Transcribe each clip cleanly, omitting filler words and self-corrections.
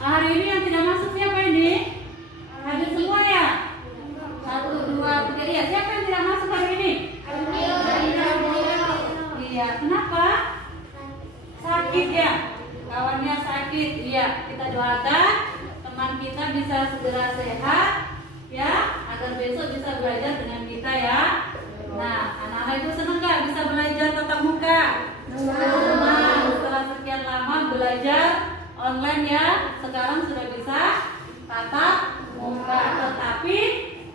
Hari ini yang tidak masuk siapa ini? Hadir semua ya? 1, 2, 3. Iya, siapa yang tidak masuk hari ini? Iya, kenapa? Sakit ya? Kawannya sakit. Iya, kita doakan teman kita bisa segera sehat ya, agar besok bisa belajar dengan kita ya. Nah, anak-anak itu senang nggak bisa belajar tatap muka? Senang. Setelah sekian lama belajar online ya, sekarang sudah bisa tatap muka. Tetapi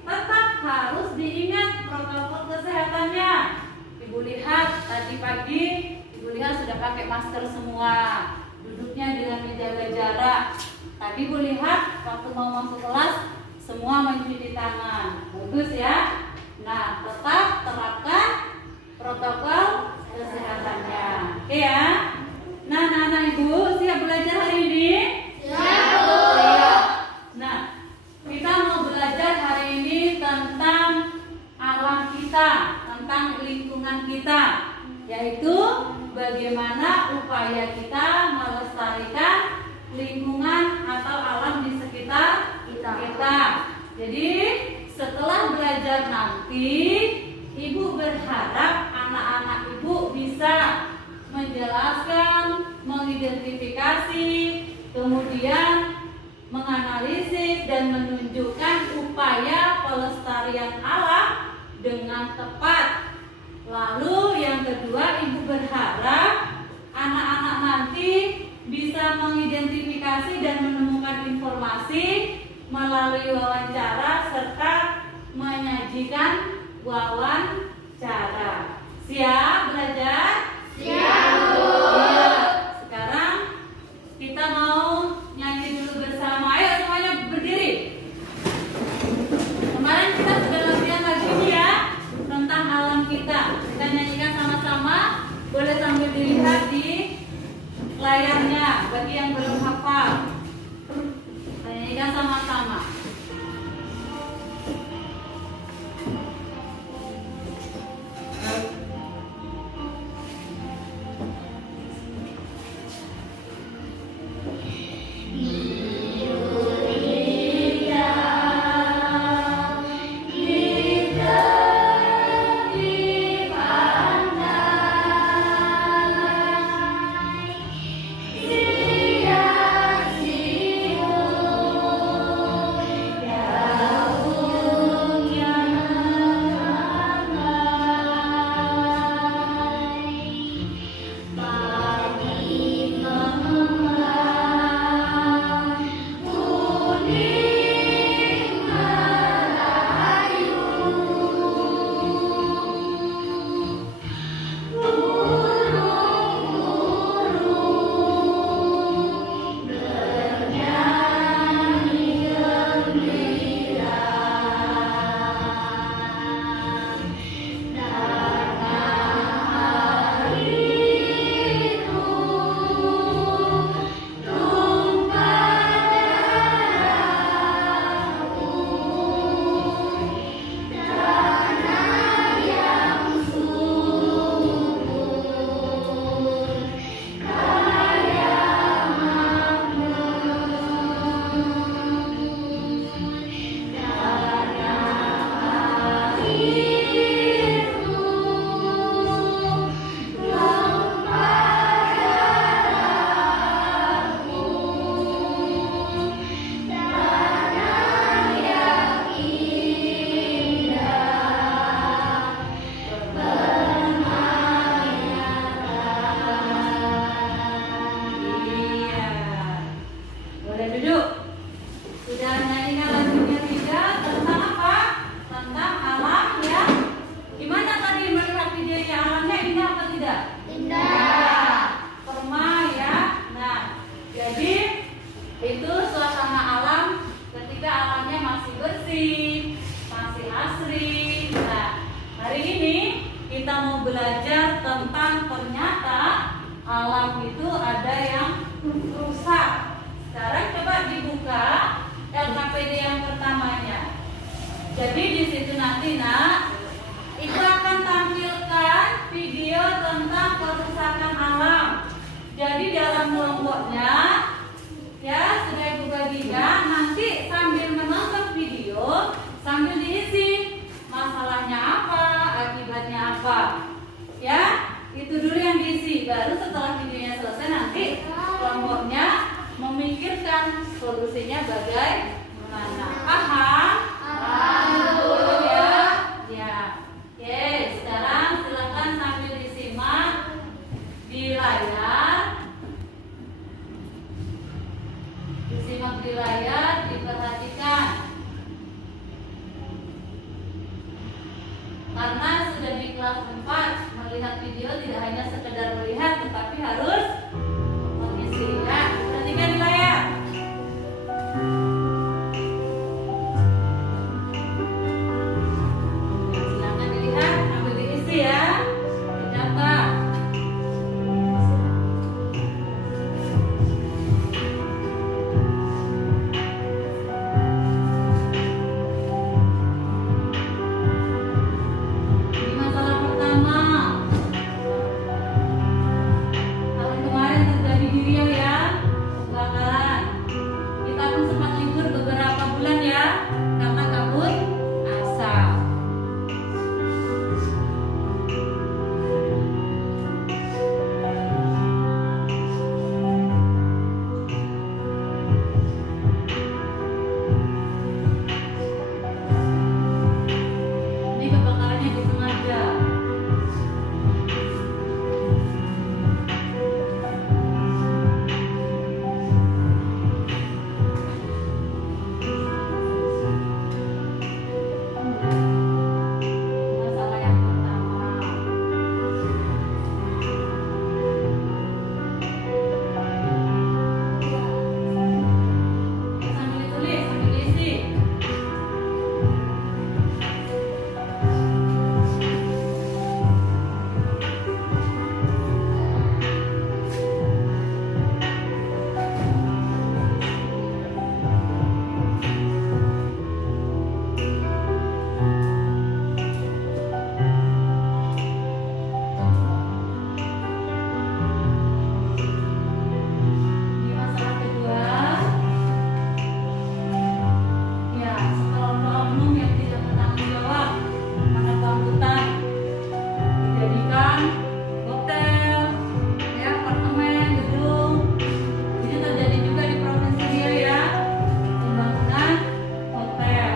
tetap harus diingat protokol kesehatannya. Ibu lihat tadi pagi, Ibu lihat sudah pakai masker semua, duduknya dengan menjaga jarak. Tadi Ibu lihat waktu mau masuk kelas semua mencuci tangan, bagus ya. Nah, tetap terapkan protokol kesehatannya, oke ya. Nah, anak-anak Ibu siap belajar hari ini? Siap, Bu. Siap. Nah, kita mau belajar hari ini tentang alam kita, tentang lingkungan kita, yaitu bagaimana upaya kita melestarikan lingkungan atau alam di sekitar kita. Jadi setelah belajar nanti, Ibu berharap anak-anak Ibu bisa menjelaskan, mengidentifikasi, kemudian menganalisis dan menunjukkan upaya pelestarian alam dengan tepat. Lalu yang kedua, Ibu berharap anak-anak nanti bisa mengidentifikasi dan menemukan informasi melalui wawancara serta menyajikan wawancara. Siap belajar? Siap, Bu. Iya. Sekarang kita mau nyanyi dulu bersama. Ayo semuanya berdiri. Kemarin kita sudah latihan lagi nih ya tentang alam kita. Kita nyanyikan sama-sama. Boleh sambil dilihat di layarnya bagi yang belum hafal. Kita nyanyikan sama-sama. belajar tentang ternyata alam itu ada yang rusak. Sekarang coba dibuka LKPD yang pertamanya. Jadi di situ nanti nak, itu akan tampilkan video tentang kerusakan alam. Jadi dalam kelompoknya, ya sudah ibu baru setelah videonya selesai nanti kelompoknya memikirkan solusinya bagaimana. Paham? Paham ya? Ya. Oke, sekarang silakan sambil disimak di layar. Disimak di layar, diperhatikan. Karena sudah di kelas 4, melihat video tidak hanya sekedar melihat tetapi harus mengisi ya. Perhatikan di layar. Nah, silakan dilihat, ambil diisi ya. Dicatat. Ini masalah pertama. Tahun kemarin terjadi di Riau ya, kebakaran. Kita pun sempat libur beberapa bulan ya, karena kabut asap. Ini kebakarannya disengaja. Masalah yang pertama. Sambil ditulis, sambil diisi. Ini masalah kedua. Ya, sekelompok oknum yang tidak bertanggung jawab menebang hutan dijadikan hotel, ya, apartemen, gedung. Ini terjadi juga di Provinsi Riau ya, pembangunan hotel.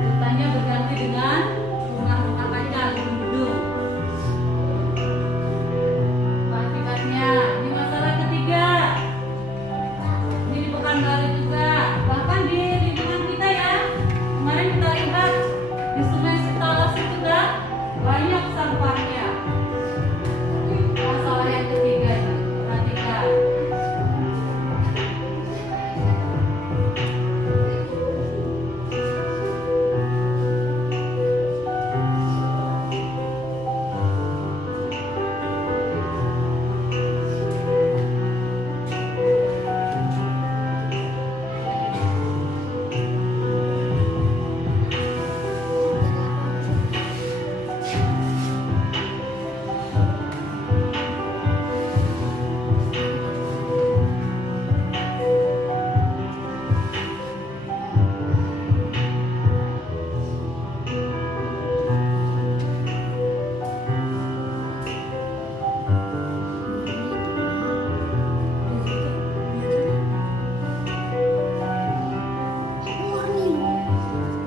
Hutannya berganti dengan rumah-rumah kaca, gedung-gedung. Akibatnya, ini masalah ketiga. Ini di Pekanbaru juga, bahkan di lingkungan kita ya. Kemarin kita lihat di Sungai Sitalas itu kan banyak sampahnya. Masalah yang ketiga ini, perhatikan.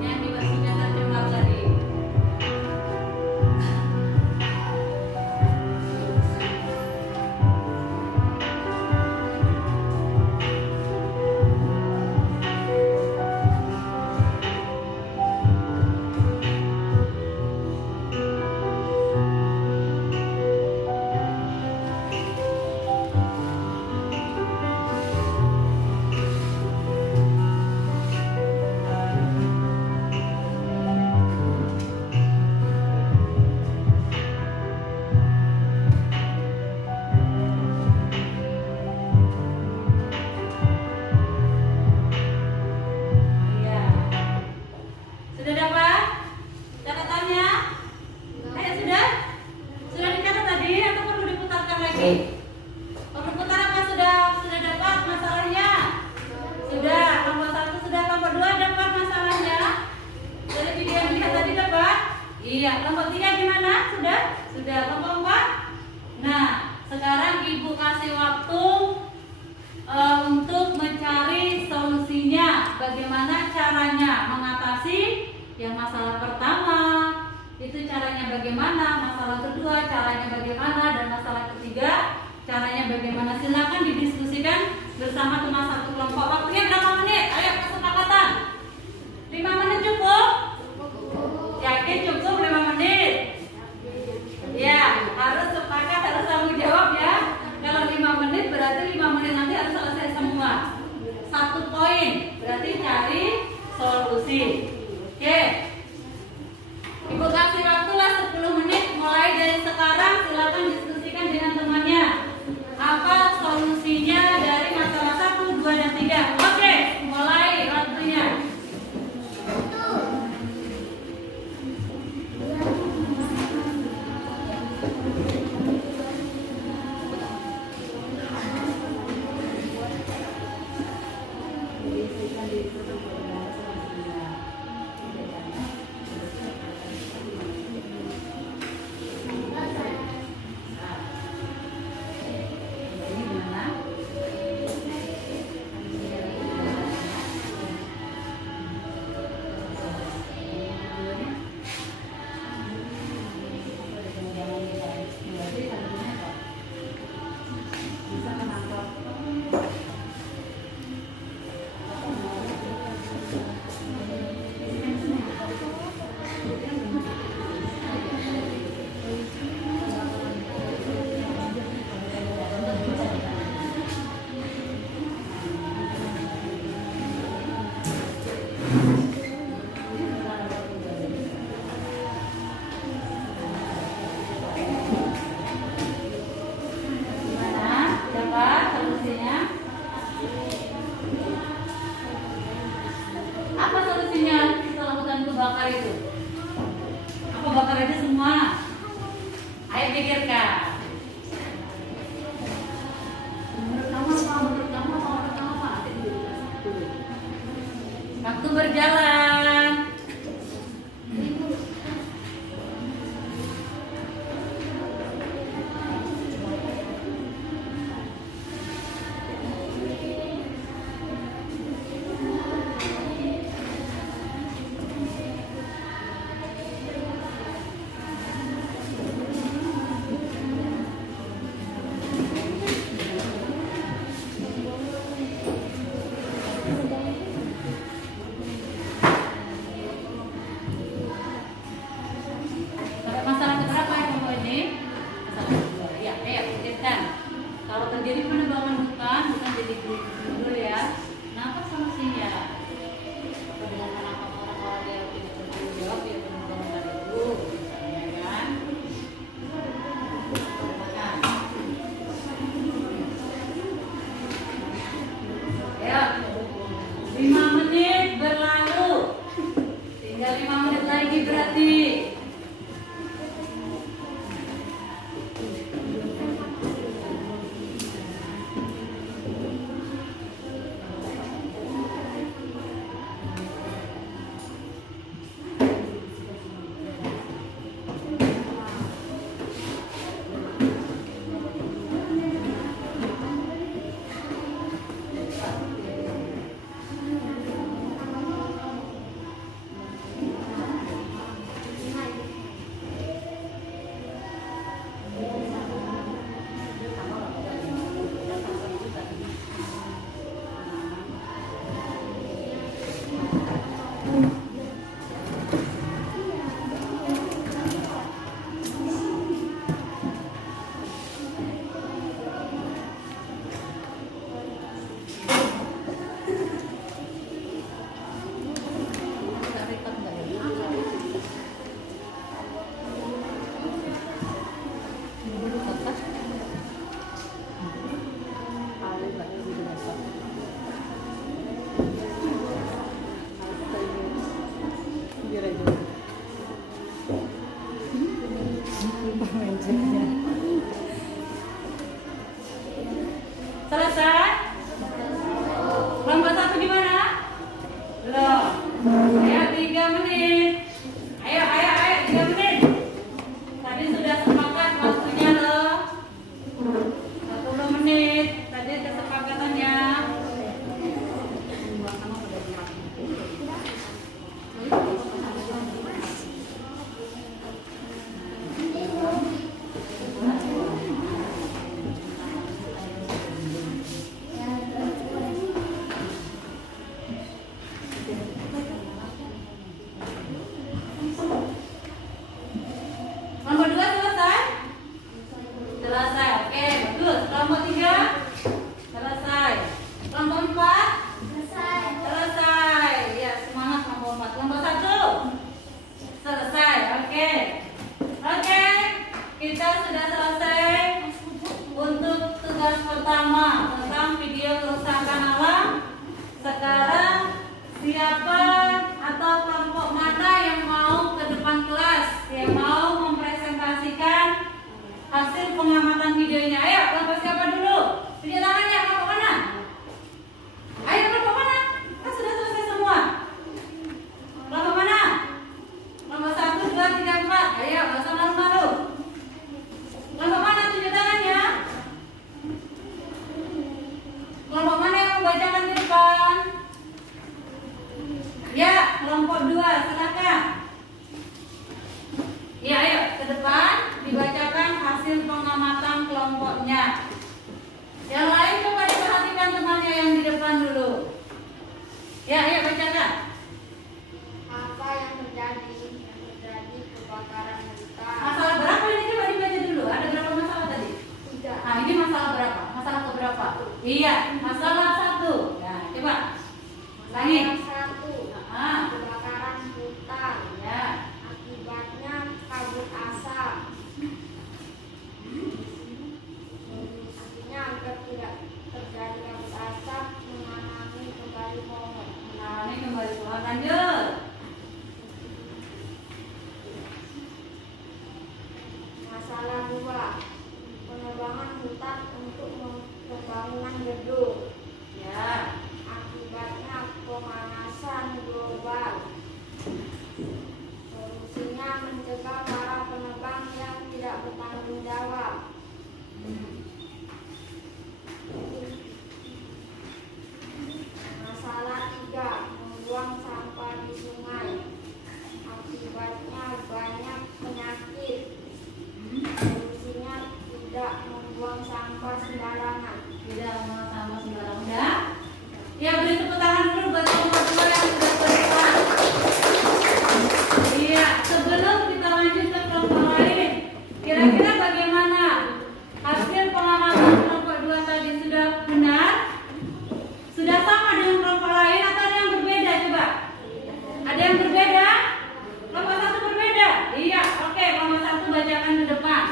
Yang dibersihnya tercemar tadi. Iya. Sudah dapat catatannya? Ayo sudah? Sudah dicatat tadi atau perlu diputarkan lagi? Perlu putar apa sudah dapat masalahnya? Sudah. Kelompok 1 sudah, kelompok 2 dapat masalahnya? Dari video yang dilihat tadi dapat? Ibu kasih waktu untuk mencari solusinya. Bagaimana caranya mengatasi yang masalah pertama, itu caranya bagaimana, masalah kedua caranya bagaimana, dan masalah ketiga caranya bagaimana. Silakan didiskusikan bersama teman satu kelompok. Waktunya berapa menit? Ayo kesepakatan. 5 menit cukup? Yakin cukup 5 menit? Ya, harus sepakat, harus tanggung jawab ya. Kalau 5 menit berarti 5 menit nanti harus selesai semua. 1 poin berarti cari solusi. Oke. Ibu kasih waktu lah 10 menit mulai dari sekarang. Silakan diskusikan dengan temannya. Apa solusinya dari masalah 1, 2, dan 3. Oke, mulai waktunya. Apa solusinya setelah hutan kebakar itu? Apa bakar aja semua? Ayo pikirkan. Menurut kamu apa? Menurut kamu apa? Menurut kamu apa? Waktu berjalan. Masalah keberapa yang kamu ini? Masalah kedua. Ya, ayo pikirkan. Kalau terjadi penebangan hutan, bukan jadi dulu ya. Nah, apa solusinya? Apa dengan menangkap orang-orang yang tidak bertanggung jawab yang penebangan hutan itu, misalnya kan? Ayo, 5 menit berlalu. Tinggal 5 menit lagi berarti. Selesai? Kelompok 1 gimana? Belum. Ayo 3 menit. Ayo 3 menit. Tadi sudah sepakat waktunya loh. 1 pertama tentang video kerusakan alam. Sekarang siapa atau kelompok mana yang mau ke depan kelas, yang mau mempresentasikan hasil pengamatan videonya? Ayo, kelompok siapa dulu? Tunjuk tangannya, kelompok mana? Ayo, kelompok mana? Kan sudah selesai semua. Kelompok mana? Nomor 1, 2, 3, 4. Ayo, nggak usah malu-malu. Kelompok mana? Tunjuk tangannya. Kelompok mana yang membacakan di depan? Ya, kelompok 2, silakan. Ya, ayo ke depan dibacakan hasil pengamatan kelompoknya. Yang lain coba diperhatikan temannya yang di depan dulu. Ya, ayo bacakan. Apa yang terjadi? Yang terjadi kebakaran hutan. Masalah berapa ini coba dibaca dulu. Ada berapa masalah tadi? 3. Nah, ini masalah berapa? Masalah keberapa? Iya, masalah 1. Nah, coba. Ulangi. Yang 1. Ah, Kebakaran hutan. ya. Akibatnya kabut asap. Artinya agar tidak terjadi kabut asap, menanami kembali pohon. Nah, ini kembali pohon. Lanjut. Masalah 2. Penebangan hutan untuk pembangunan gedung. Ya. Akibatnya pemanasan global. Solusinya mencegah para penebang yang tidak bertanggung jawab. Masalah 3. Membuang sampah di sungai. Akibatnya banyak penyakit. Solusinya tidak membuang sampah sembarangan. Tidak mau sama sembarang. Ya. Ya, beri tepuk tangan dulu buat kelompok 2 yang sudah ke depan. Iya, sebelum kita lanjut ke kelompok lain, kira-kira bagaimana hasil pengamatan kelompok 2 tadi? Sudah benar? Sudah sama dengan kelompok lain atau ada yang berbeda? Coba. Ada yang berbeda? Kelompok 1 berbeda? Iya, oke. Kelompok 1 bacakan di depan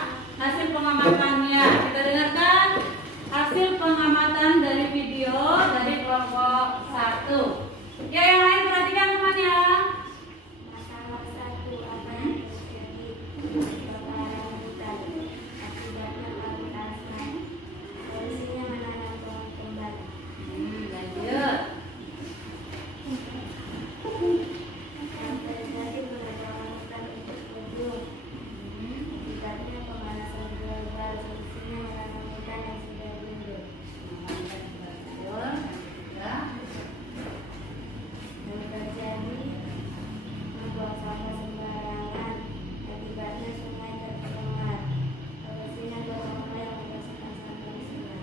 hasil pengamatannya. Kita dengarkan hasil pengamatan dari video dari kelompok 1. Ya, yang lain perhatikan temannya. Masalah 1. Apa yang terjadi? Kebakaran hutan. Akibatnya kabut asap. Solusinya menanam pohon kembali. Lanjut. Yang terjadi penebangan hutan untuk gedung. Akibatnya pemanasan global. Solusinya menanam hutan yang sudah gundul. Ya. Yang terjadi membuang sampah sembarangan. Akibatnya sungai tercemar. Solusinya buang sampah yang membersihkan sampah di sungai.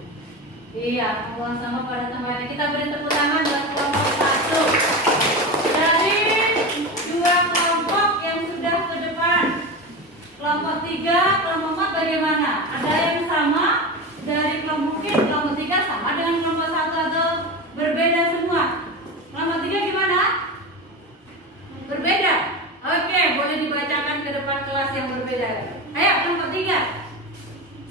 Iya, membuang sampah pada tempatnya. Kita beri tepuk tangan buat kelompok 1. Dari 2 kelompok yang sudah ke depan, kelompok 3, kelompok 4 bagaimana? Ada yang sama dari kelompok mungkin kelompok 3 sama dengan kelompok 1 atau berbeda semua? Kelompok 3 gimana? Berbeda. Oke, boleh dibacakan ke depan kelas yang berbeda. Ayo kelompok 3.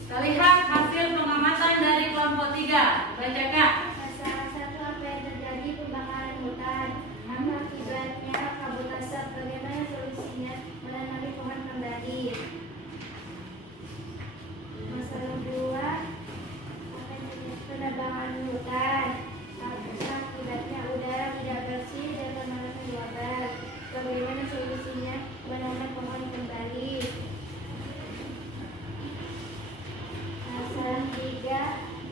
Kita lihat hasil pengamatan dari kelompok 3. Bacakan. Masalah 1. Apa yang terjadi? Kebakaran hutan. Apa akibatnya? Kabut asap. Bagaimana solusinya? Menanami pohon kembali. Masalah 2. Apa yang terjadi? Penebangan hutan. Akibatnya udara tidak bersih dan pemanasan global. Bagaimana solusinya? Menanam pohon kembali. Masalah 3.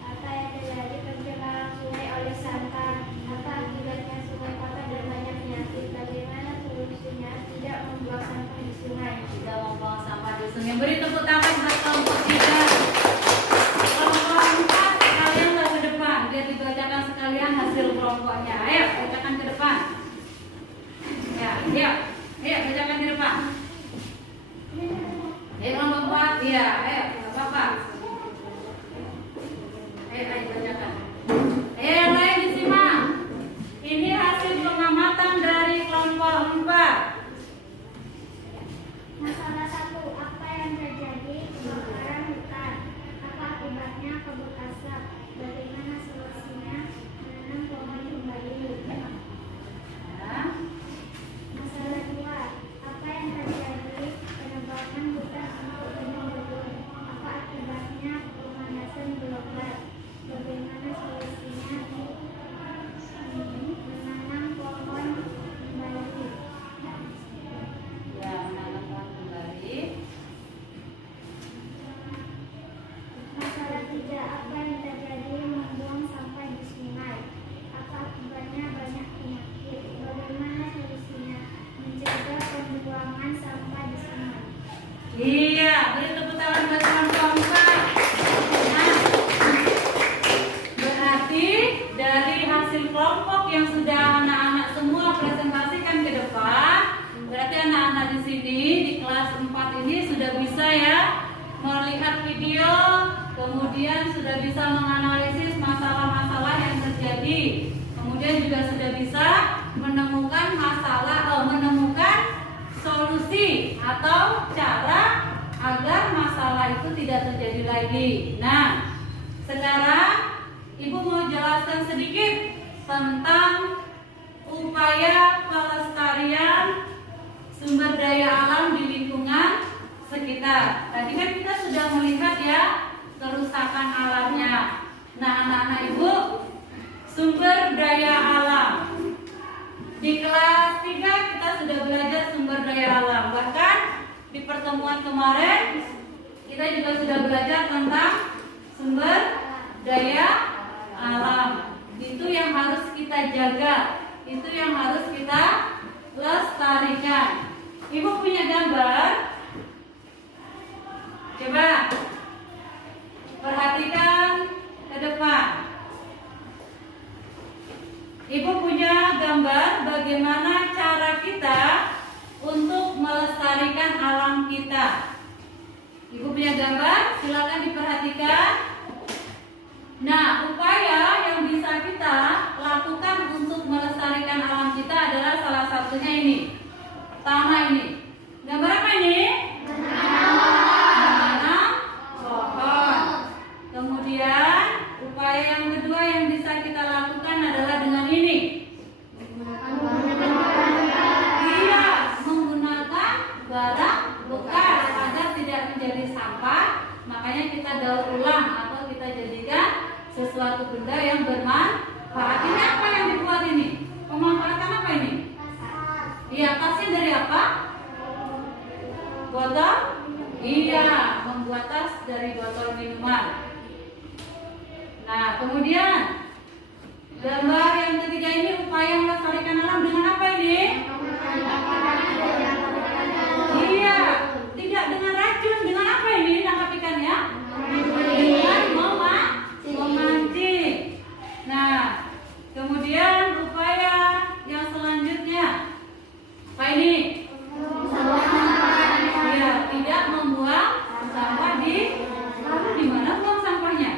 Apa yang terjadi? Pencemaran sungai oleh sampah. Apa akibatnya? Sungai kotor dan banyak penyakit. Bagaimana solusinya? Tidak membuang sampah di sungai. Tidak membuang sampah di sungai. Beri tepuk tangan buat kelompok 3. Kelompok 4 kalian lah ke depan. Biar dibacakan sekalian hasil kelompoknya. Ayo bacakan ke depan. Ya, ayo bacakan di depan. Ayo kelompok 4. Iya, ayo nggak apa-apa. Ayo bacakan. Yang lain disimak. Ini hasil pengamatan dari kelompok 4. Masalah 1. Apa yang terjadi? Kebakaran hutan. Apa akibatnya? Kabut asap. Bagaimana solusinya? Menanam pohon kembali. Nah, Masalah 2. Apa yang terjadi penebangan hutan untuk menurun? Apa akibatnya pemanasan global? Bagaimana solusinya? Menanam pohon kembali. ya menanam pohon kembali. Masalah 3. Apa yang terjadi membuang sampah di sungai? Apa akibatnya banyak penyakit? Bagaimana solusinya? Menjaga pembuangan sampah di sungai. Iya, beri tepuk tangan buat teman keempat. Nah, berarti dari hasil kelompok yang sudah anak-anak semua presentasikan ke depan, berarti anak-anak di sini di kelas 4 ini sudah bisa ya melihat video, kemudian sudah bisa menganalisis masalah-masalah yang terjadi, kemudian juga sudah bisa menemukan menemukan solusi atau cara agar masalah itu tidak terjadi lagi. Nah, sekarang Ibu mau jelaskan sedikit tentang upaya pelestarian sumber daya alam di lingkungan sekitar. Tadi kan kita sudah melihat ya kerusakan alamnya. Nah, anak-anak Ibu, sumber daya alam. Di kelas 3 kita sudah belajar sumber daya alam. Bahkan di pertemuan kemarin kita juga sudah belajar tentang sumber daya alam. Itu yang harus kita jaga, itu yang harus kita lestarikan. Ibu punya gambar? Coba perhatikan ke depan. Ibu punya gambar bagaimana cara kita untuk melestarikan alam kita. Ibu punya gambar? Silakan diperhatikan. Nah, upaya yang bisa kita lakukan untuk melestarikan alam kita adalah salah satunya ini. Pertama ini. Gambar apa ini? Menanam pohon. Kemudian upaya yang kedua yang bisa kita lakukan adalah dengan ini. Iya, menggunakan barang bekas agar tidak menjadi sampah. Makanya kita daur ulang atau kita jadikan sesuatu benda yang bermanfaat. Ini apa yang dibuat ini? Pemanfaatan apa ini? Iya, tasnya dari apa? Botol? Iya, membuat tas dari botol minuman. Nah, kemudian gambar yang ketiga ini upaya melestarikan alam dengan apa ini? Iya, tidak dengan racun. Dengan apa ini tangkap ikannya? Dengan memancing. Nah, kemudian upaya yang selanjutnya apa ini? Iya, tidak membuang sampah lalu di mana buang sampahnya?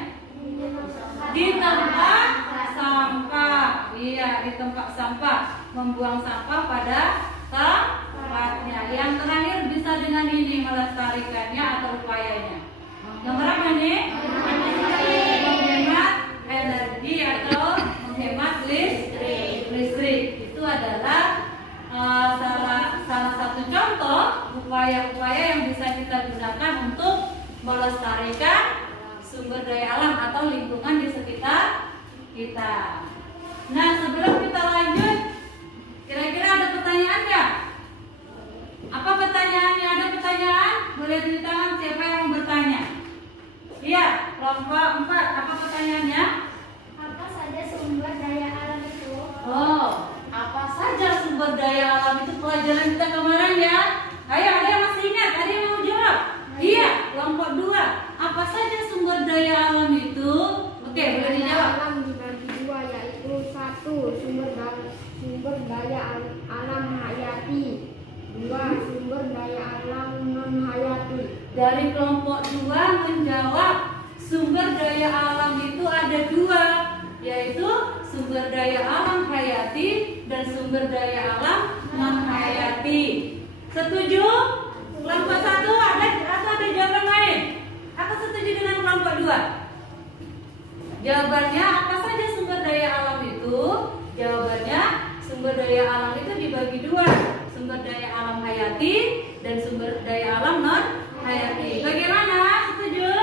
Di tempat sampah. Iya, di tempat sampah. Membuang sampah pada tempatnya. Yang terakhir bisa dengan ini melestarikannya atau upayanya. Nomor apa ini? Menghemat energi atau menghemat listrik. Itu adalah salah satu contoh upaya-upaya yang bisa kita gunakan untuk melestarikan sumber daya alam atau lingkungan di sekitar kita. Nah, sebelum kita lanjut, kira-kira ada pertanyaan nggak? Apa pertanyaannya? Ada pertanyaan? Boleh tulis tangan siapa yang mau bertanya? Iya, kelompok 4. Apa pertanyaannya? Apa saja sumber daya alam itu? Oh, apa saja sumber daya alam itu pelajaran kita kemarin ya? Ayo, ada yang masih ingat? Ada yang mau jawab? Iya, kelompok 2. Apa saja sumber daya alam itu? Oke, boleh dijawab. Alam dibagi 2, yaitu 1. Sumber daya alam hayati. 2. Sumber daya alam non hayati. Dari kelompok 2 menjawab sumber daya alam itu ada 2, yaitu sumber daya alam hayati dan sumber daya alam non hayati. Setuju? Kelompok 1 ada atau ada jawaban lain? Atau setuju dengan kelompok 2? Jawabannya apa saja sumber daya alam itu? Jawabannya sumber daya alam itu dibagi dua, sumber daya alam hayati dan sumber daya alam non hayati. Bagaimana? Setuju?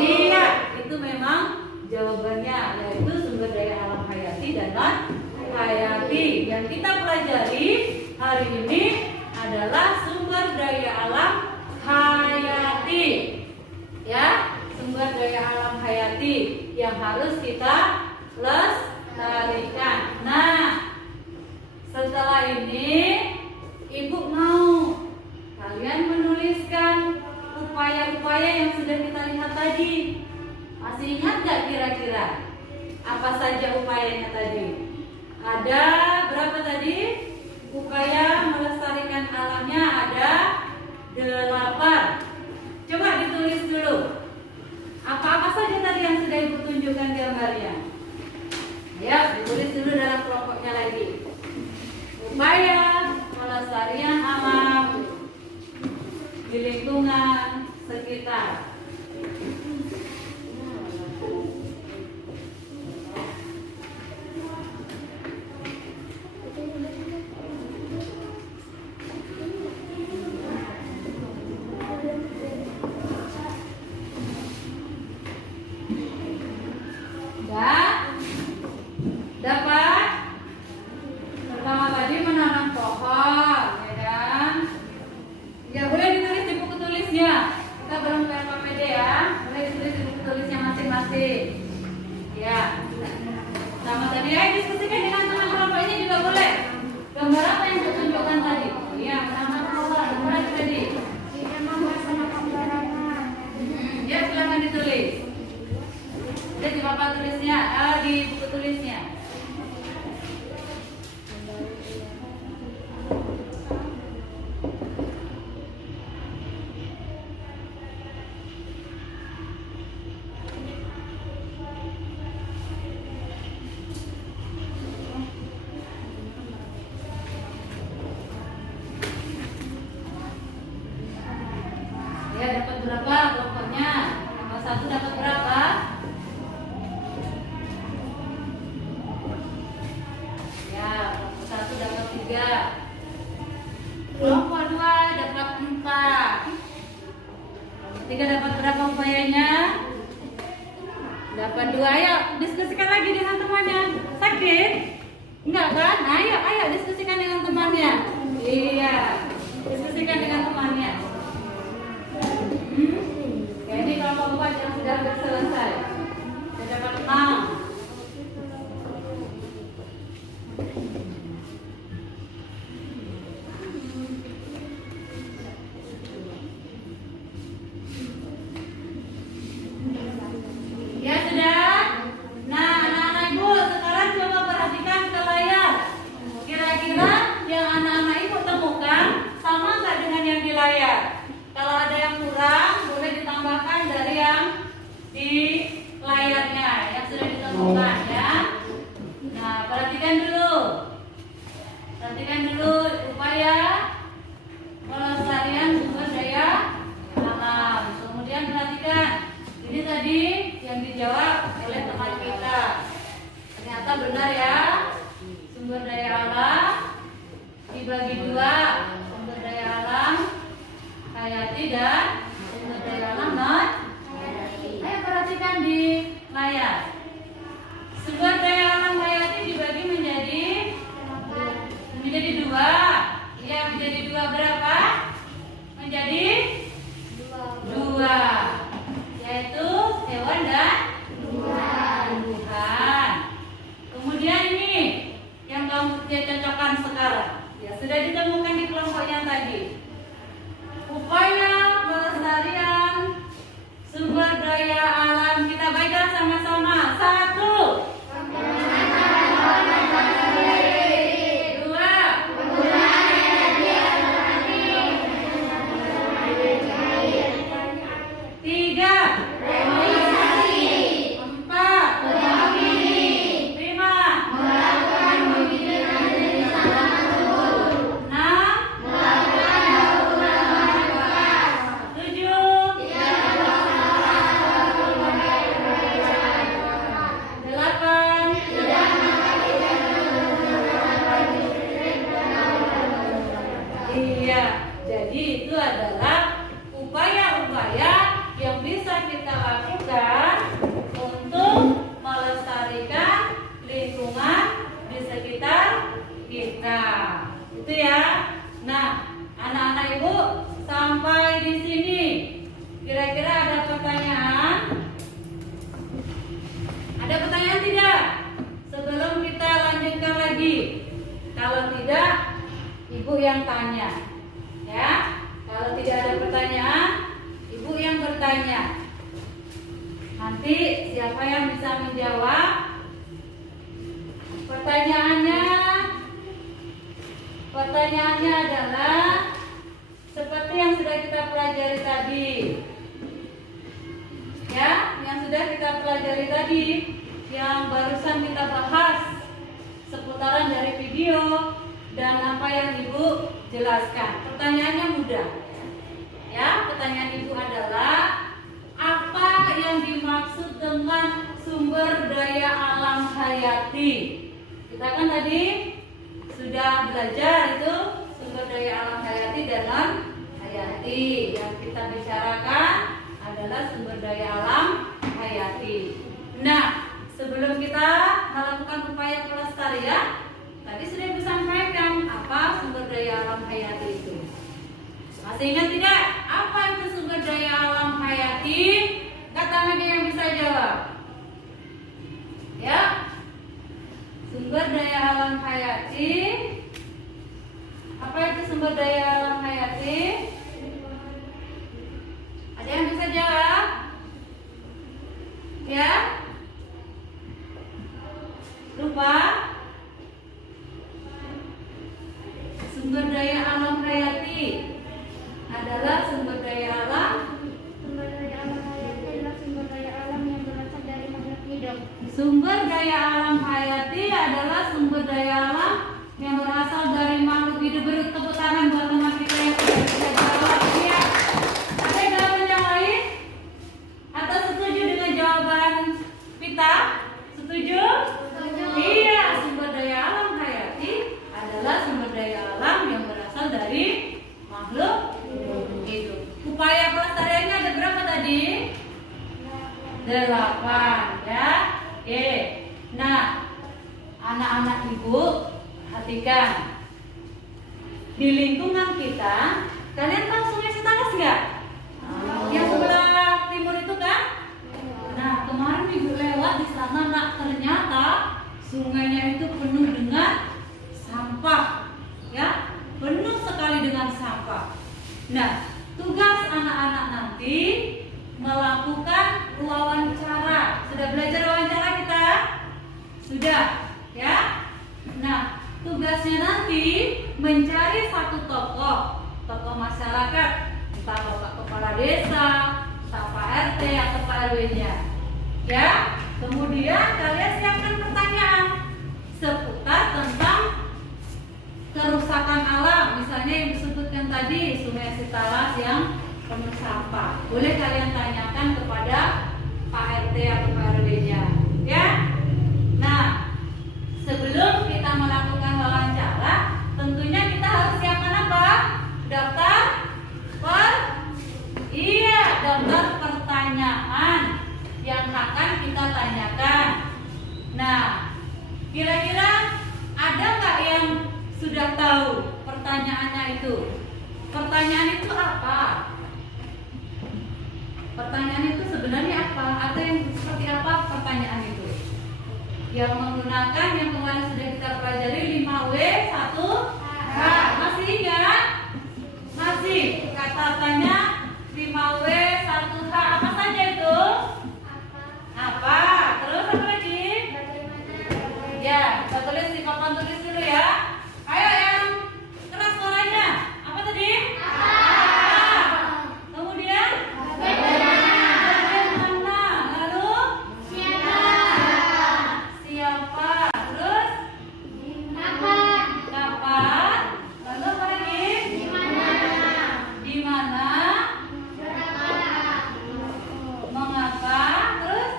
Iya, itu memang jawabannya, yaitu sumber daya alam hayati dan non hayati. Yang kita pelajari hari ini adalah sumber daya alam hayati. Ya, sumber daya alam hayati yang harus kita lestarikan. Nah, setelah ini Ibu mau kalian menuliskan upaya-upaya yang sudah kita lihat tadi. Masih ingat gak kira-kira apa saja upayanya tadi? Ada berapa tadi? Upaya melestarikan alamnya ada 8. Coba ditulis dulu. Apa-apa saja tadi yang sudah Ibu tunjukkan gambarnya? Ya, ditulis dulu dalam kelompoknya lagi. Upaya pelestarian alam di lingkungan sekitar. Dapat? Pertama tadi menanam pohon, ya kan? Ya boleh ditulis di buku tulisnya. Kita belum ke KPD ya. Boleh ditulis di buku tulisnya masing-masing. Ya. Sama tadi ya diskusikan dengan teman kelompok ini juga boleh. Gambar apa yang ditunjukkan tadi? Iya, menanam pohon. Gambar apa tadi? Tidak melaksanakan larangan. Ya, silakan ditulis. Ada di papan tulisnya, di buku tulisnya. Ya, dapat berapa kelompoknya? Kelompok 1 dapat berapa? Ya, kelompok 1 dapat 3. Kelompok 2 dapat 4. Kelompok 3 dapat berapa upayanya? Dapat 2. Ayo, diskusikan lagi dengan temannya. Sakit? Enggak kan? Ayo diskusikan dengan temannya. Iya, diskusikan dengan temannya. Ini kelompok 4 yang sudah selesai. Sudah dapat 6. Ya sudah. Nah, anak-anak Ibu sekarang coba perhatikan ke layar. Kira-kira yang anak-anak Ibu temukan sama nggak dengan yang di layar? Kalau ada yang kurang, boleh ditambahkan dari yang di layarnya yang sudah ditemukan ya. Nah, perhatikan dulu. Perhatikan dulu upaya pelestarian sumber daya alam. Kemudian perhatikan, ini tadi yang dijawab oleh teman kita. Ternyata benar ya. Sumber daya alam dibagi 2, sumber daya alam hayati dan sumber daya alam non hayati. Ayo perhatikan di layar. Sumber daya alam hayati dibagi menjadi 2. Iya, menjadi 2 berapa? Menjadi 2. Yaitu hewan dan tumbuhan. Kemudian ini yang kamu cocokkan sekarang. Ya, sudah ditemukan di kelompok yang tadi. Upaya pelestarian sumber daya alam, kita baca sama-sama. 1. ibu yang tanya. Ya, kalau tidak ada pertanyaan, ibu yang bertanya. Nanti siapa yang bisa menjawab? Pertanyaannya adalah seperti yang sudah kita pelajari tadi. Ya, yang sudah kita pelajari tadi, yang barusan kita bahas seputaran dari video dan apa yang ibu jelaskan. Pertanyaannya mudah. Ya, pertanyaan ibu adalah apa yang dimaksud dengan sumber daya alam hayati? Kita kan tadi sudah belajar itu sumber daya alam hayati dan non hayati. Yang kita bicarakan adalah sumber daya alam hayati. Nah, sebelum kita melakukan upaya pelestarian, tadi sudah ibu sampaikan apa sumber daya alam hayati itu. Masih ingat tidak? Apa itu sumber daya alam hayati? Kata lagi yang bisa jawab. Ya, sumber daya alam hayati. Apa itu sumber daya alam hayati? Ada yang bisa jawab? Ya? Lupa? Sumber daya alam hayati adalah sumber daya alam. Sumber daya alam hayati adalah sumber daya alam yang berasal dari makhluk hidup. Sumber daya alam hayati adalah sumber daya alam yang berasal dari makhluk hidup. Beri tepuk tangan buat teman kita yang sudah bisa jawab. Ya. Ada jawaban yang lain? Atau setuju dengan jawaban kita? Setuju? Iya, sumber daya alam hayati adalah sumber daya alam yang berasal dari makhluk hidup. Upaya pelestariannya ada berapa tadi? 8 ya. Oke. Nah, anak-anak ibu perhatikan. Di lingkungan kita, kalian tahu Sungai Sitalas nggak? Yang sebelah timur itu kan? Nah, kemarin ibu lewat di sana, nak, ternyata sungainya itu penuh dengan sampah, ya, penuh sekali dengan sampah. Nah, tugas anak-anak nanti melakukan wawancara. Sudah belajar wawancara kita? Sudah, ya. Nah, tugasnya nanti mencari satu tokoh masyarakat, entah bapak kepala desa, entah Pak RT atau Pak RW-nya, ya. Kemudian kalian siapkan pertanyaan seputar tentang kerusakan alam, misalnya yang disebutkan tadi Sungai Sitalas yang penuh sampah. Boleh kalian tanyakan kepada Pak RT atau Pak RW-nya, ya. Nah, sebelum kita melakukan wawancara, tentunya kita harus siapkan apa? Daftar daftar pertanyaan yang akan kita tanyakan. Nah, kira-kira ada nggak yang sudah tahu pertanyaannya itu? Pertanyaan itu apa? Pertanyaan itu sebenarnya apa? Atau yang seperti apa pertanyaan itu? Yang menggunakan yang kemarin sudah kita pelajari 5W 1H. Masih ingat? Masih. Kata tanya 5W 1H apa saja itu? Apa? Terus apa lagi? Ya, kita tulis di papan tulis dulu ya. Ayo yang keras suaranya. Apa tadi? Kemudian? Bagaimana? Lalu? Siapa? Terus? Kapan? Lalu apa lagi? Di mana? Mengapa? Terus?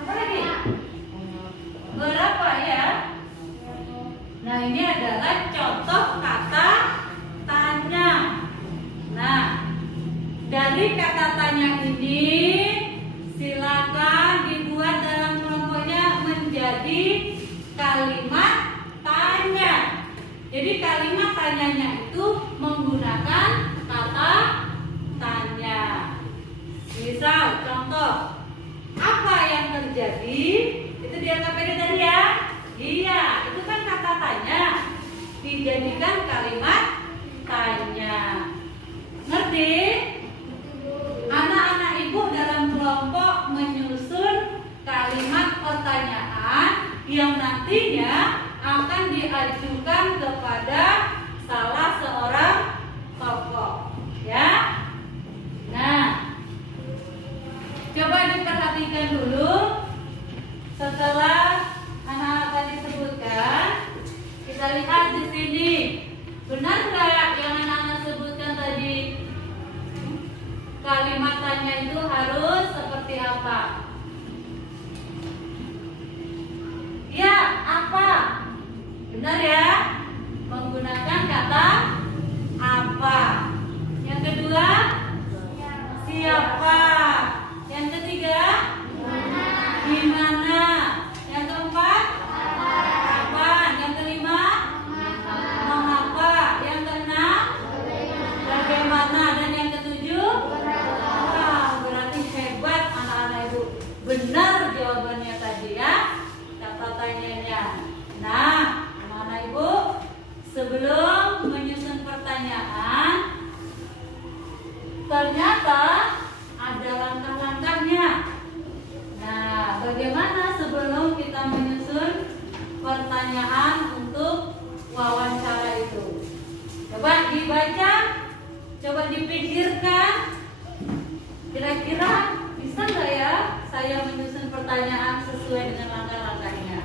Apa lagi? Berapa ya? Nah, ini adalah contoh kata tanya. Nah, dari kata tanya ini silakan dibuat dalam kelompoknya menjadi kalimat tanya. Jadi kalimat tanyanya itu menggunakan kata tanya. Misal contoh, apa yang terjadi? Itu di LKPD tadi ya. Iya, itu kan kata tanya dijadikan kalimat tanya. Ngerti? Anak-anak ibu dalam kelompok menyusun kalimat pertanyaan yang nantinya akan diajukan kepada salah seorang tokoh, ya. Nah, coba diperhatikan dulu. Setelah anak-anak tadi sebutkan, kita lihat di sini. Benar nggak yang anak-anak sebutkan tadi? Kalimat tanya itu harus seperti apa? Ya, apa? Benar ya? Menggunakan kata apa. Yang kedua, siapa. Yang ketiga, gimana. Yang keempat, kapan. Yang kelima, mengapa. Yang keenam, bagaimana. Dan yang ketujuh, wah, berarti hebat anak-anak ibu. Benar jawabannya tadi ya, catatannya. Nah, anak-anak ibu, sebelum menyusun pertanyaan, ternyata ada langkah-langkahnya. Nah, bagaimana sebelum kita menyusun pertanyaan untuk wawancara itu? Coba dibaca, coba dipikirkan. Kira-kira bisa nggak ya saya menyusun pertanyaan sesuai dengan langkah-langkahnya?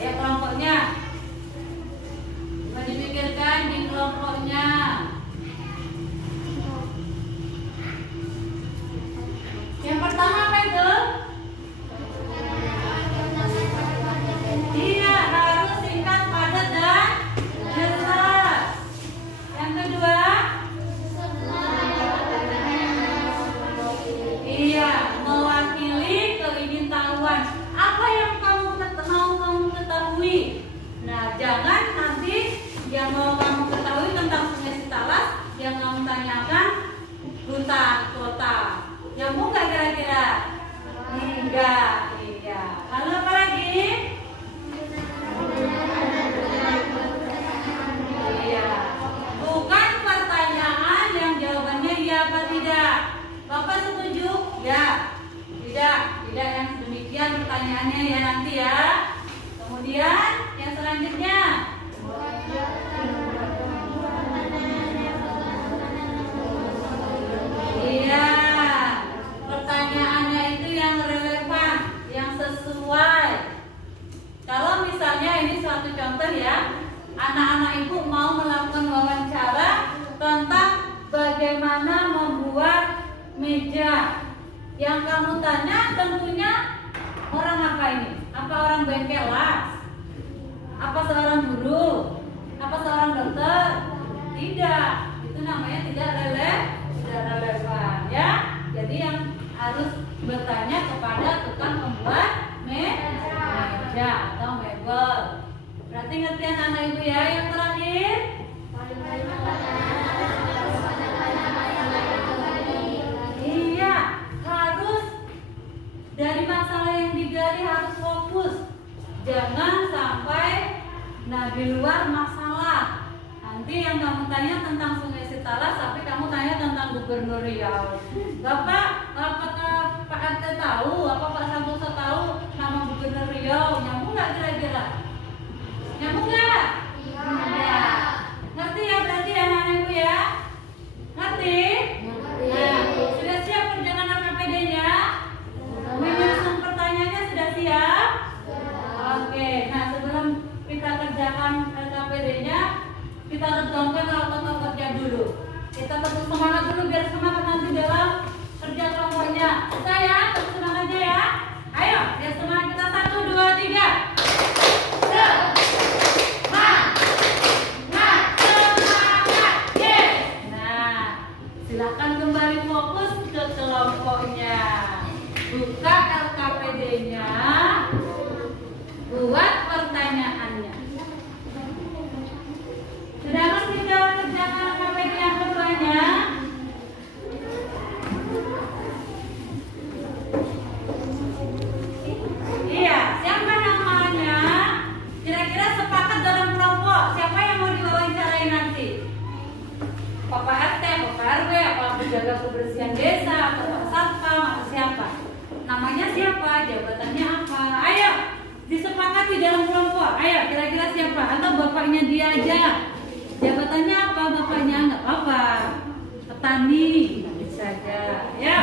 Ayo kelompoknya, coba dipikirkan di kelompoknya. Yang pertama apa itu? Iya, harus singkat, padat, dan jelas. Yang kedua, iya, mewakili keingintahuan. Apa yang mau kamu ketahui? Nah, jangan nanti yang mau kamu ketahui tentang Sungai Sitalas yang kamu tanyakan hutan kota. Nyambung nggak kira-kira? Enggak, iya. Lalu apa lagi? Iya. Bukan pertanyaan yang jawabannya iya apa tidak. Bapak setuju? Ya. Tidak yang demikian pertanyaannya ya nanti ya. Kemudian yang selanjutnya. Iya. Pertanyaannya itu yang relevan, yang sesuai. Kalau misalnya ini suatu contoh ya, anak-anak ibu mau melakukan wawancara tentang bagaimana membuat meja. Yang kamu tanya tentunya orang apa ini? Apa orang bengkelas? Apa seorang guru? Apa seorang dokter? Tidak, itu namanya tidak relevan ya. Jadi yang harus bertanya kepada tukang membuat meja atau mebel. Berarti ngerti anak ibu ya. Yang terakhir, iya, harus dari masalah yang digali harus fokus. Jangan sampai di luar masalah. Nanti yang kamu tanya tentang Sungai Sitalas, tapi kamu tanya tentang Gubernur Riau. Bapak, apakah Pak RT tahu? Apa Pak Santoso tahu nama Gubernur Riau? Nyambung nggak kira-kira? Nyambung nggak? Iya. Ngerti ya berarti anak-anak ibu ya? Ngerti? Nah, sudah siap perjalanan KPD-nya? Menyusun pertanyaannya sudah siap? Oke, nah sebelum kita kerjakan KPD-nya, kita redamkan otot kerja dulu. Kita tetap semangat dulu biar semangat nanti dalam kerja kelompoknya. Kita ya, tetap semangatnya ya. Ayo. aktif dalam kelompok? Ayo, kira-kira siapa? Atau bapaknya dia aja? Jabatannya apa? Bapaknya nggak apa-apa. Petani, bisa aja. Ya.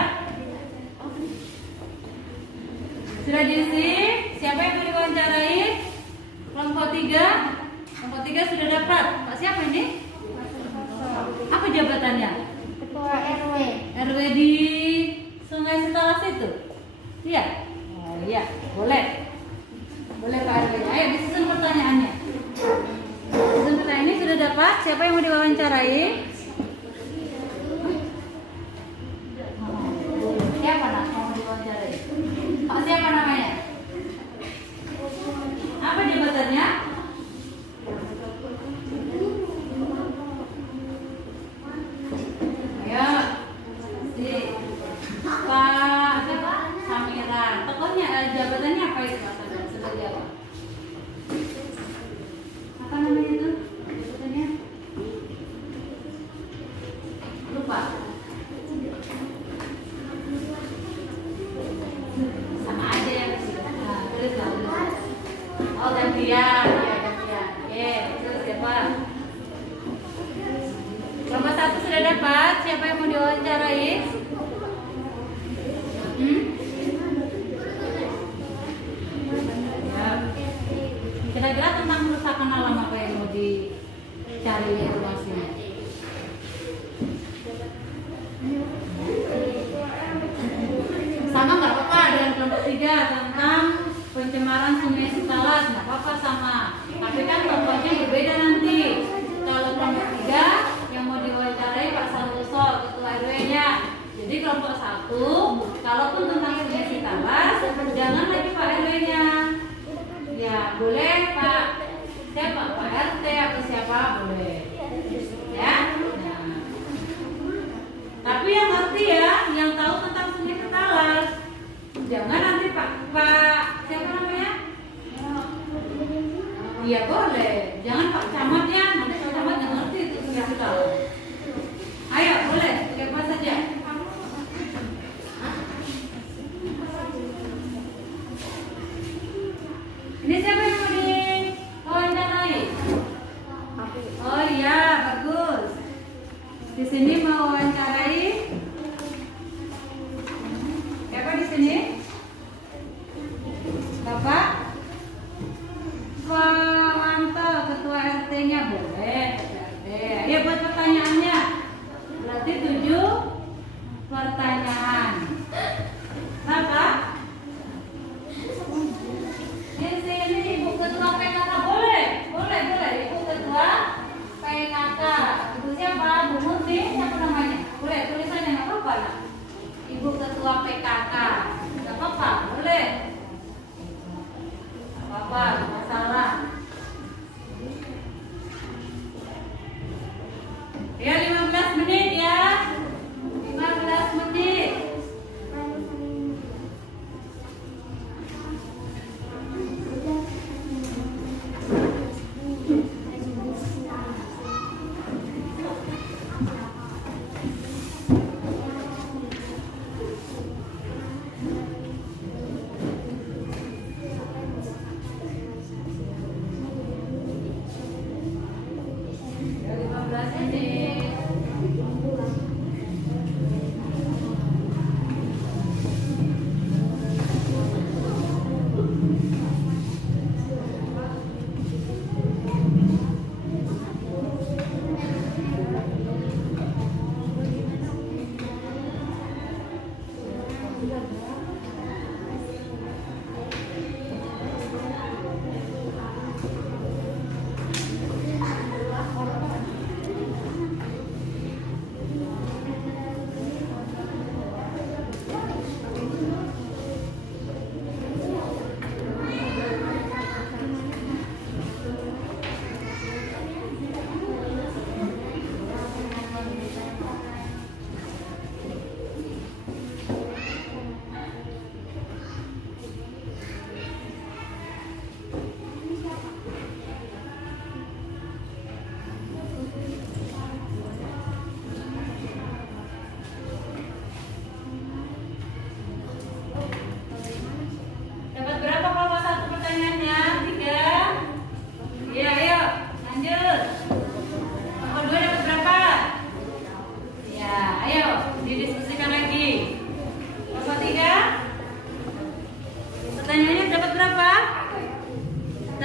Sudah diisi? Siapa yang mau diwawancarai? Kelompok 3? Kelompok 3 sudah dapat. Pak siapa ini? Apa jabatannya? Ketua RW. RW di Sungai Sitalas itu? Iya? Oh iya, boleh. Boleh Pak RW. Ayo disusun pertanyaannya. Susun pertanyaan ini sudah dapat. Siapa yang mau diwawancarai? Siapa nak mau diwawancarai? Pak siapa namanya? Apa jabatannya? Ayo. Si Pak siapa? Samiran. Tokohnya jabatannya apa itu Pak Samiran? Sebagai apa? Apa namanya itu? Jabatannya? Lupa. Sama aja ya. Nah, terus lah. Oh gantian, ya gantian. Oke, terus siapa? Kelompok 1 sudah dapat. Siapa yang mau diwawancarai? Ya. Kira-kira tentang kerusakan alam apa yang mau dicari informasinya? Sama nggak apa-apa dengan kelompok 3 tentang pencemaran Sungai Sitalas, nggak apa-apa sama. Tapi kan kelompoknya berbeda nanti. Kalau kelompok 3 yang mau diwawancarai Pak Santoso, ketua RW-nya. Jadi kelompok 1, kalaupun tentang Sungai Sitalas, jangan lagi Pak RW-nya. Ya boleh Pak siapa? Pak RT atau siapa boleh. Ya. Nah. Tapi yang ngerti ya, yang tahu tentang Sungai Sitalas. Jangan nanti Pak siapa namanya? Iya boleh. Jangan Pak Camat ya, nanti Pak Camat nggak ngerti itu Sungai Sitalas. Ayo boleh, siapa saja? Ini siapa yang mau diwawancarai? Oh iya, bagus. Di sini mau wawancarai. Siapa di sini? Bapak Wanto, ketua RT-nya boleh. RT. Ayo buat pertanyaannya. Berarti 7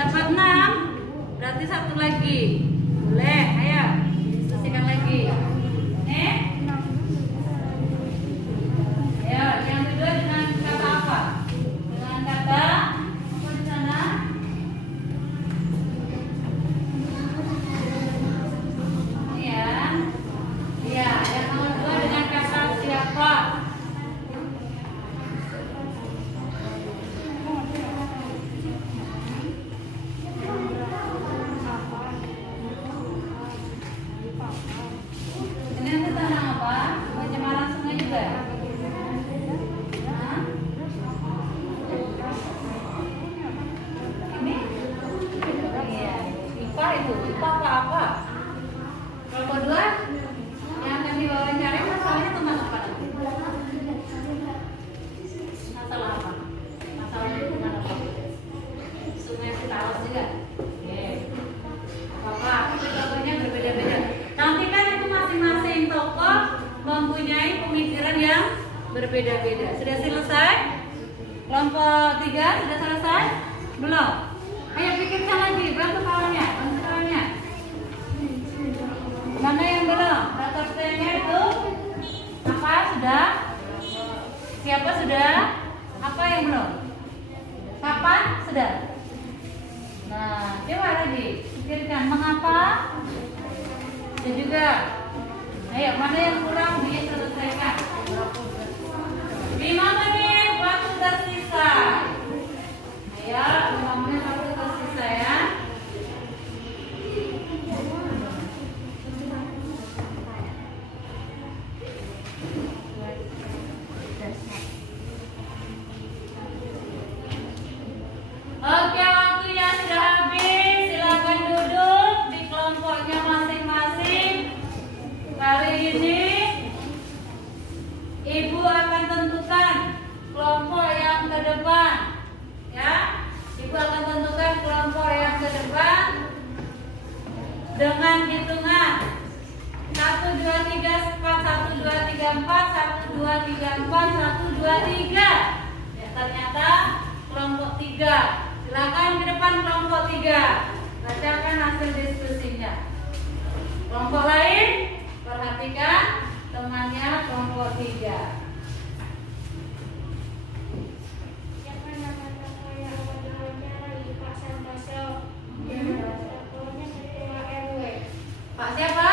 Dapat 6, berarti satu lagi. Boleh, ayo diskusikan lagi. Nih. Ayo, yang kedua dengan kata apa? Dengan kata apa di sana? Iya. Iya, yang nomor 2 dengan kata siapa? Ini tentang apa? Pencemaran sungai juga. Hah? Ini? Iya. IPA itu. IPA apa? Kalau kedua, yang akan diwawancara masalahnya tentang apa nanti? Masalah apa? Masalahnya tentang apa? Sungai Citarum juga. Oke. Apa? Tokohnya berbeda-beda. Nanti kan itu masing-masing tokoh mempunyai pemikiran yang berbeda-beda. Sudah selesai? Kelompok 3 sudah selesai? Belum? Ayo pikirkan lagi, bantu kawannya, Mana yang belum? Kata pertanyaannya itu apa? Sudah? Siapa sudah? Apa yang belum? Kapan? Sudah? Nah, coba lagi pikirkan mengapa? Dan juga, ayo mana yang kurang diselesaikan? 5 menit waktu tersisa. Ayo, 5 menit waktu tersisa ya. Oke, waktunya sudah habis. Silakan duduk di kelompoknya masing-masing. Kali ini Ibu akan tentukan kelompok yang ke depan, ya. Ibu akan tentukan kelompok yang ke depan dengan hitungan 1, 2, 3, 4, 1, 2, 3, 4, 1, 2, 3, 4, 1, 2, 3. Ya, ternyata kelompok 3. Silakan ke depan kelompok 3. Bacakan hasil diskusinya. Kelompok lain, perhatikan temannya kelompok 3. Siapa nama tokoh yang diwawancara? Pak Santoso. Tokohnya ketua RW. Pak siapa?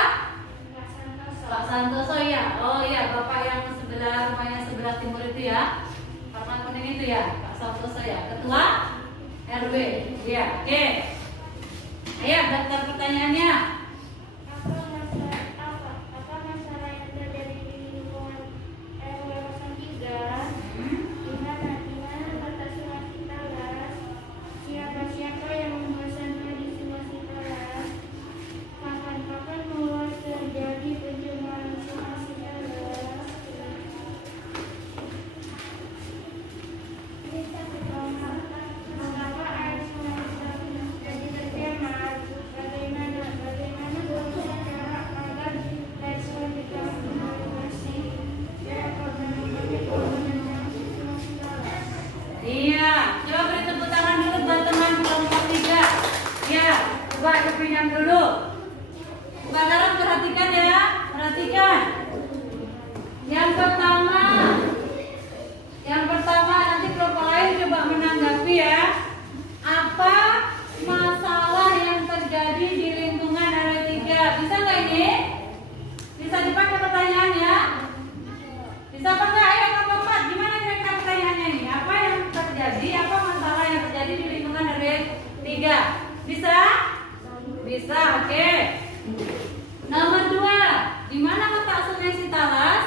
Pak Santoso. Pak Santoso ya. Oh iya, Bapak yang sebelah rumahnya sebelah timur itu ya. Warna kuning itu ya, Pak Santoso ya. Ketua RW. Ya, oke. Ayo daftar pertanyaannya. Apa masalah yang terjadi di lingkungan RW 03? Di mana batas Sungai Citarum? Siapa yang membuat sampah di Sungai Citarum? Kapan mulai terjadi pencemaran Sungai Citarum? Mengapa air Sungai Citarum jadi tercemar? Bagaimana berusaha cara agar air Sungai Citarum kembali bersih? Iya, coba beri tepuk tangan dulu buat teman kelompok 3. Ya, coba dipinjam dulu. Mbak Dalam perhatikan ya, perhatikan. Yang pertama nanti kelompok lain coba menanggapi ya. Apa masalah yang terjadi di lingkungan RW 3? Bisa nggak ini? Bisa dipakai pertanyaannya? Bisa apa enggak? Ayo kelompok 4, gimana kira-kira pertanyaannya ini? Apa yang terjadi? Apa masalah yang terjadi di lingkungan RW 3? Bisa? Bisa, oke. Nomor 2, di mana letak Sungai Citarum?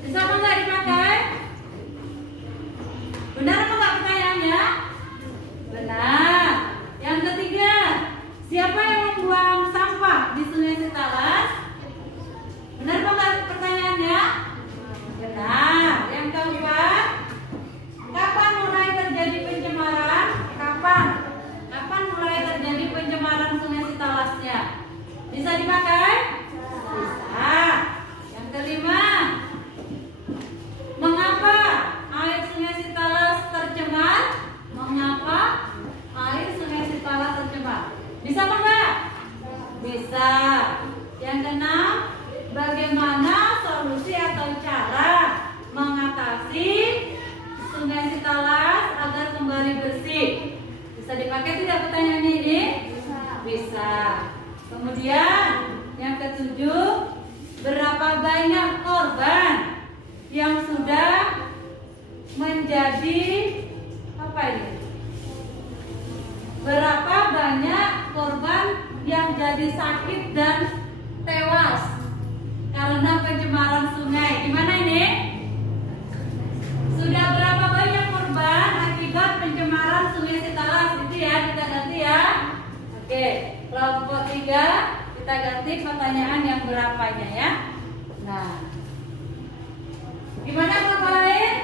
Bisa apa enggak dipakai? Benar apa enggak pertanyaannya? Bisa dipakai tidak pertanyaannya ini? Bisa. Bisa. Kemudian yang ketujuh, berapa banyak korban yang sudah menjadi apa ini? Berapa banyak korban yang jadi sakit dan tewas karena pencemaran sungai? Gimana ini? Sudah berapa banyak korban akibat pencemaran Sungai Sitalas? Itu ya, kita ganti ya. Oke, kelompok 3 kita ganti pertanyaan yang berapanya ya. Nah, gimana kelompok lain?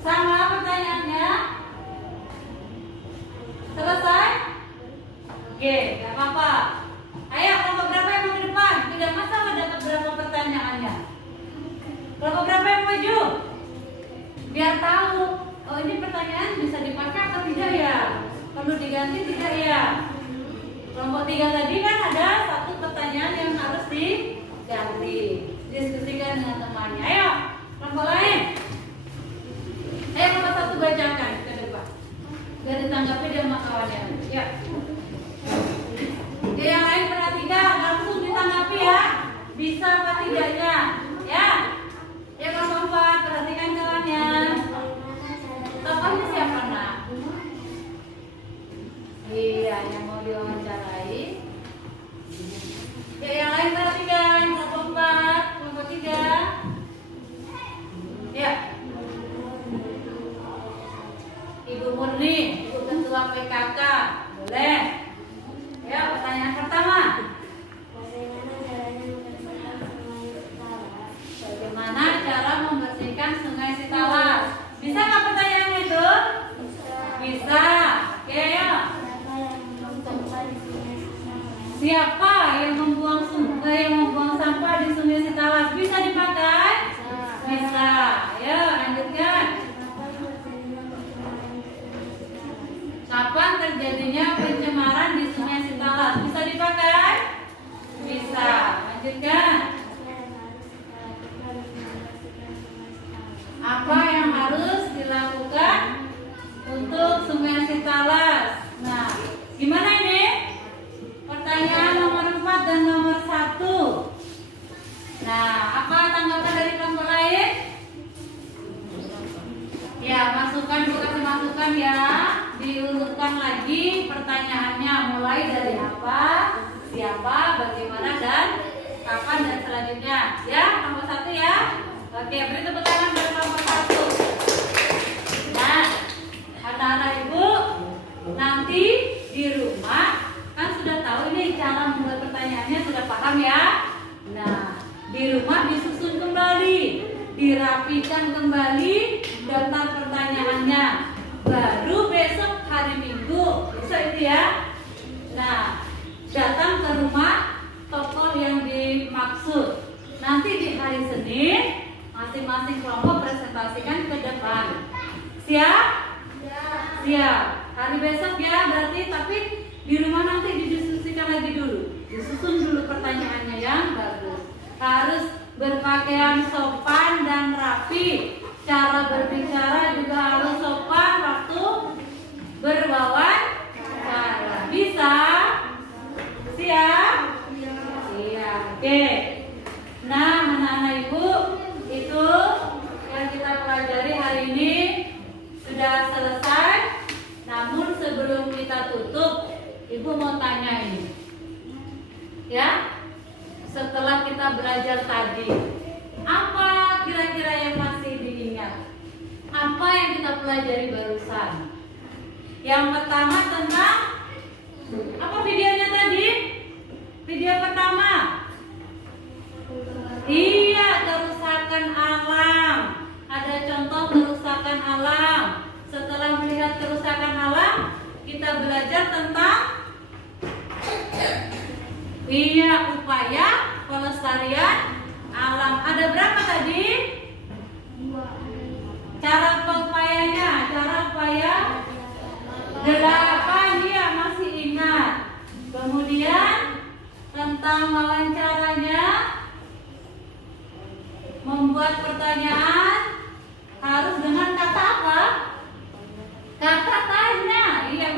Sama pertanyaannya? Selesai? Oke, gak apa-apa. Ayo, kelompok berapa yang mau ke depan? Tidak masalah dapat berapa pertanyaannya. Kelompok berapa yang maju? Biar tahu, oh ini pertanyaan bisa dipakai atau tidak ya? Perlu diganti tidak ya? Kelompok 3 tadi kan ada satu pertanyaan yang harus diganti. Diskusikan dengan temannya. Ayo, kelompok lain. Ayo kelompok 1 bacakan ke depan. Biar ditanggapi dia sama kawannya. Ya. Oke, yang lain perhatikan, langsung ditanggapi ya. Bisa apa tidaknya? Ya. Ya kelompok 4, perhatikan kawannya. Tokohnya siapa nak? Iya, yang mau diwawancarai. Ya, yang lain perhatikan, kelompok 4, kelompok 3. Ya. Ibu Murni, Ibu Ketua PKK, boleh? Ya, pertanyaan pertama. Bagaimana cara membersihkan Sungai Sitalas? Bisa nggak pertanyaannya itu? Bisa. Oke, ya. Siapa yang membuang sampah di Sungai Sitalas? Bisa dipakai? Bisa. Ya, lanjutkan. Kapan terjadinya pencemaran di Sungai Sitalas? Bisa dipakai? Bisa. Lanjutkan. Apa yang harus dilakukan untuk Sungai Sitalas? Nah, gimana ini? Pertanyaan nomor 4 dan nomor 1. Nah, apa tanggapan dari kelompok lain? Ya, masukan, kasih masukan ya. Diurutkan lagi pertanyaannya, mulai dari apa, siapa, bagaimana, dan kapan, dan selanjutnya. Ya, nomor 1 ya. Oke, beri tepuk tangan buat nomor 1. Nah, anak-anak ibu, nanti di rumah kan sudah tahu ini cara membuat pertanyaannya, sudah paham ya. Nah, di rumah disusun kembali, dirapikan kembali daftar pertanyaannya. Baru besok hari Minggu, besok itu ya. Nah, datang ke rumah tokoh yang dimaksud. Nanti di hari Senin masing-masing kelompok presentasikan ke depan. Siap? Siap. Hari besok ya berarti, tapi di rumah nanti didiskusikan lagi dulu. Disusun dulu pertanyaannya yang bagus. Harus berpakaian sopan dan rapi. Cara berbicara juga harus sopan waktu berwawancara. Bisa? Siap? Siap. Oke. Nah, anak-anak ibu, itu yang kita pelajari hari ini sudah selesai. Namun sebelum kita tutup, ibu mau tanya ini, ya. Setelah kita belajar tadi, apa kira-kira yang masih diingat? Apa yang kita pelajari barusan? Yang pertama tentang apa videonya tadi? Video pertama. Iya, kerusakan alam. Ada contoh kerusakan alam. Setelah melihat kerusakan alam, kita belajar tentang upaya pelestarian alam. Ada berapa tadi? Cara upayanya, cara upaya 8, dia masih ingat. Kemudian tentang wawancaranya, membuat pertanyaan harus dengan kata apa? Kata tanya. Iya,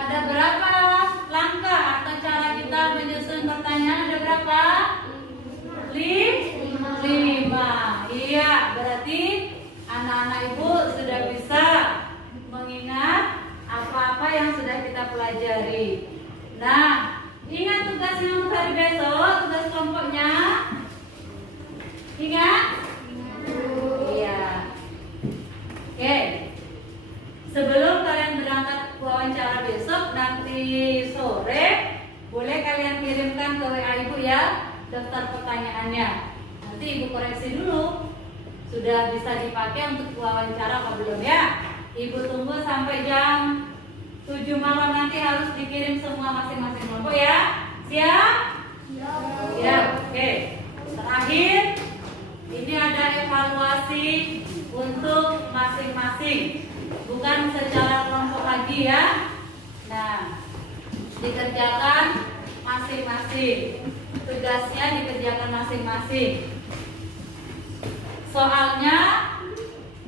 Ada berapa langkah atau cara kita menyusun pertanyaan? Ada berapa? 5. Iya, berarti anak-anak ibu sudah bisa mengingat apa-apa yang sudah kita pelajari. Nah, ingat tugasnya untuk hari besok, tugas kelompoknya. Ingat? Iya. Oke. Sebelum kalian berangkat wawancara besok nanti sore, boleh kalian kirimkan ke WA ibu ya daftar pertanyaannya. Nanti ibu koreksi dulu. Sudah bisa dipakai untuk wawancara apa belum ya? Ibu tunggu sampai jam 7 malam nanti harus dikirim semua masing-masing kelompok ya. Siap? Ya, oke. Terakhir, ini ada evaluasi untuk masing-masing. Bukan secara kelompok lagi ya. Nah, dikerjakan masing-masing. Tugasnya dikerjakan masing-masing. Soalnya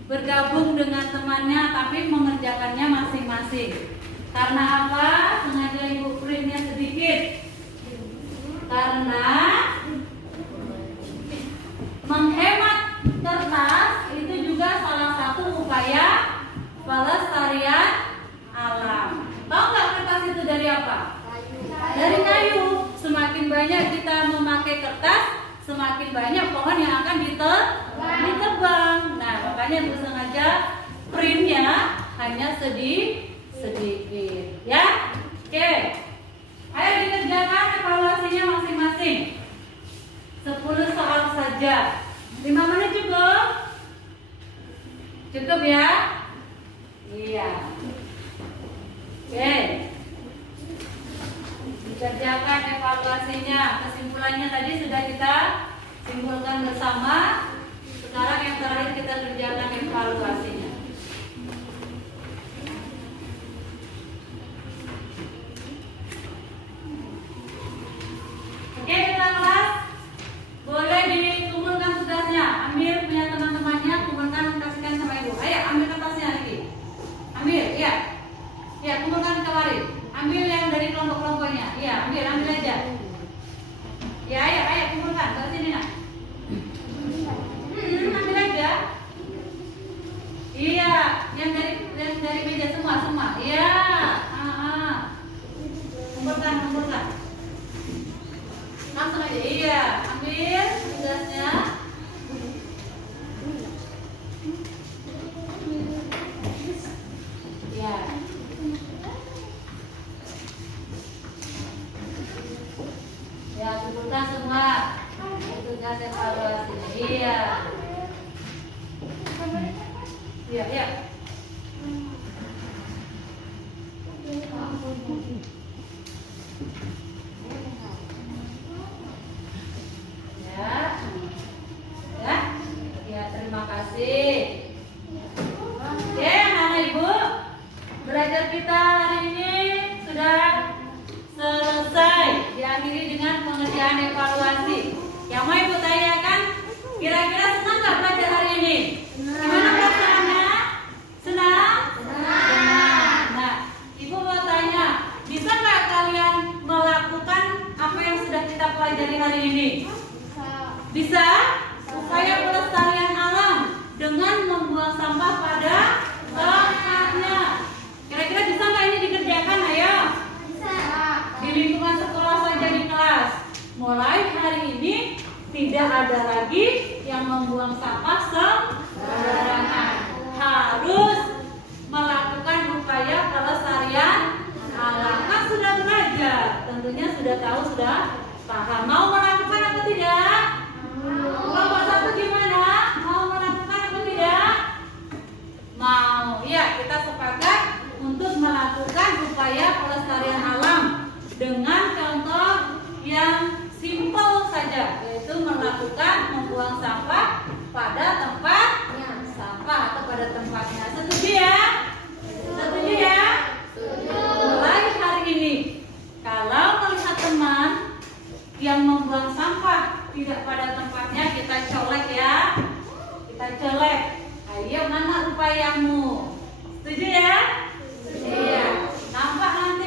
bergabung dengan temannya tapi mengerjakannya masing-masing. Karena apa? Sengaja ibu printnya sedikit. Karena menghemat kertas itu juga salah satu upaya pelestarian alam. Tahu nggak kertas itu dari apa? Dari kayu. Semakin banyak kita memakai kertas, semakin banyak pohon yang akan ditebang. Nah, makanya ibu sengaja printnya hanya sedikit, ya. Oke, ayo dikerjakan evaluasinya masing-masing. 10 soal saja. 5 menit cukup? Cukup ya? Iya. Oke. Dikerjakan evaluasinya. Kesimpulannya tadi sudah kita simpulkan bersama. Sekarang yang terakhir kita kerjakan evaluasinya. Oke, kita kelas. Boleh dikumpulkan tugasnya. Ambil punya teman-temannya, kumpulkan, kasihkan sama ibu. Ayo, ambil kertasnya lagi. Ambil, iya. Ya, kumpulkan kemarin. Ambil yang dari kelompok-kelompoknya. Iya, ambil aja. Ya, ayo kumpulkan. Ke sini nak. Ambil aja. Iya, yang dari meja semua. Iya. Kumpulkan. Langsung aja. Iya, ambil tugasnya. Iya. Ya, kumpulkan semua. Tugas evaluasinya. Iya. Iya. Ya, terima kasih. Oke, anak-anak ibu, belajar kita hari ini sudah selesai. Diakhiri dengan pengerjaan evaluasi. Yang mau ibu tanyakan, kira-kira senang nggak belajar hari ini? Gimana perasaannya? Senang? Nah, ibu mau tanya, bisa nggak kalian melakukan apa yang sudah kita pelajari hari ini? Bisa? Upaya pelestarian alam dengan membuang sampah pada tempatnya. Kira-kira bisa nggak ini dikerjakan? Ayo. Bisa. Di lingkungan sekolah saja di kelas. Mulai hari ini tidak ada lagi yang membuang sampah sembarangan. Harus melakukan upaya pelestarian alam. Kan sudah belajar, tentunya sudah tahu, sudah paham. Mau melakukan atau tidak? Kelompok 1 gimana? Mau melakukan atau tidak? Mau. Ya, kita sepakat untuk melakukan upaya pelestarian alam dengan contoh yang simpel saja, yaitu melakukan membuang sampah pada tempat sampah atau pada tempatnya. Setuju ya? Setuju ya? Mulai hari ini, kalau melihat teman yang membuang sampah tidak pada tempatnya, kita colek ya. Kita colek. Ayo, mana upayamu? Setuju ya? Iya. Nampak nanti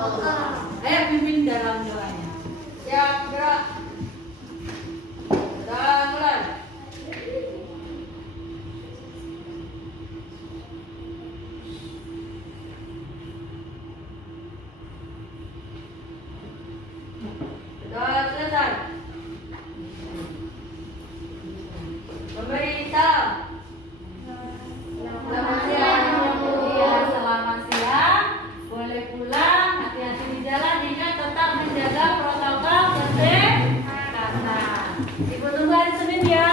Ayo pimpin dalam doanya. Siap, gerak. Sudah mulai. Sudah selesai. Pemerintah. Selamat siang. Iya, selamat siang. Boleh pulang. Hati-hati di jalan. Ingat tetap menjaga protokol kesehatan. Ibu tunggu hari Senin ya.